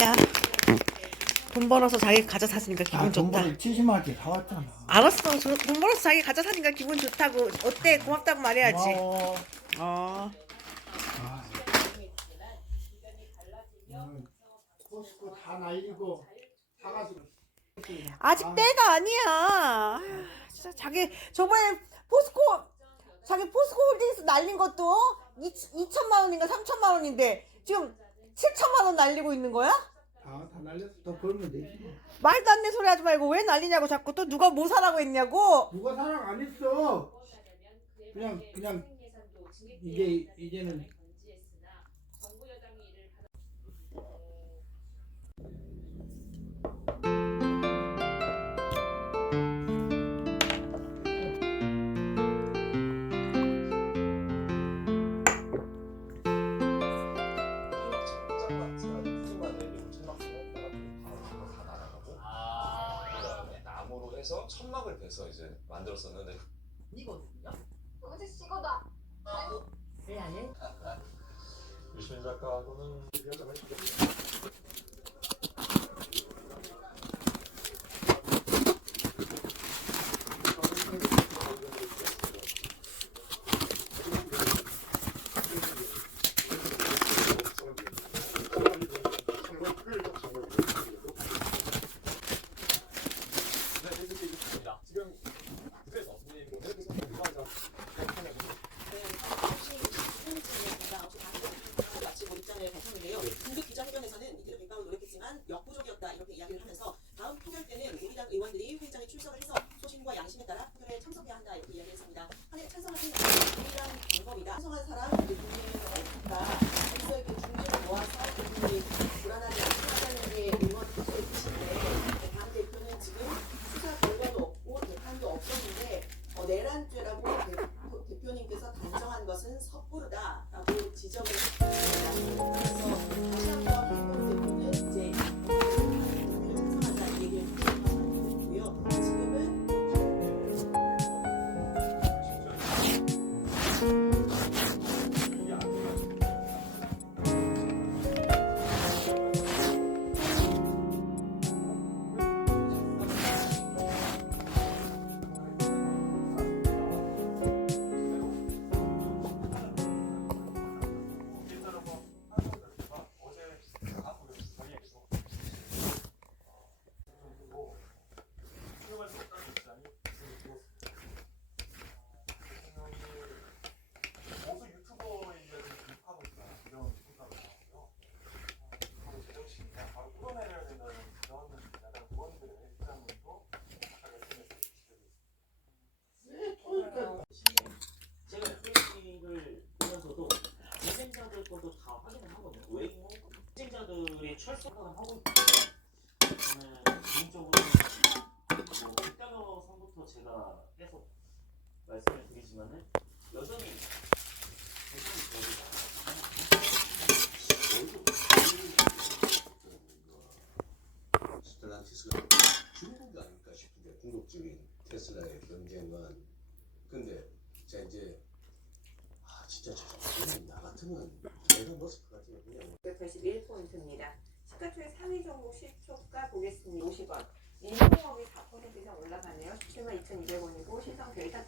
야, 돈 벌어서 자기 가져 사니까 기분 아, 돈 좋다. 벌어 70만 원짜리 사왔잖아. 알았어. 저- 돈 벌어서 자기 가져 사니까 기분 좋다고. 어때? 고맙다고 말해야지. 고마워. 어. 아. 코스코 다 날리고 사가지고. 아직 때가 아니야. 아, 진짜 자기 저번에 포스코 자기 포스코 홀딩스 날린 것도 2, 2천만 원인가 3천만 원인데 지금 7천만 원 날리고 있는 거야? 다, 다 날렸어. 더 벌면 되지. 뭐. 말도 안 되는 소리 하지 말고 왜 날리냐고 자꾸 또 누가 뭐 사라고 했냐고. 누가 사랑 안 했어. 그냥 그냥 이제 이제는 해서 천막을 베서 이제 만들었었는데 어제 식어다. 유시민 작가하고는 지금 그래서 오늘 계속 공부하자. 마치고 입장을 밝혔는데요. 긴급 기자회견에서는 이들은 빅방을 노력했지만 역부족이었다 이렇게 이야기를 하면서 다음 표결 때는 우리 당 의원들이 회의장에 출석을 해서 소신과 양심에 따라 표결에 참석해야 한다 이렇게 이야기했습니다. 하늘에 찬성하신 유일한 방법이다. 찬성한 사람 철석을 하고 있고 저는 개인적으로 뭐 백달러 선부터 제가 계속 말씀을 드리지만은 여전히 스텔란티스가 중국 아닐까 싶은데 궁극적인 테슬라의 경쟁은 근데 자 이제 아 진짜 저나 같으면 내가 머스크 같으면 그냥 181포인트입니다. 시가총액 3위 종목 실초가 보겠습니다. 50원. 인공업이 4% 이상 올라가네요. 17만 2,200원이고 시성 데이터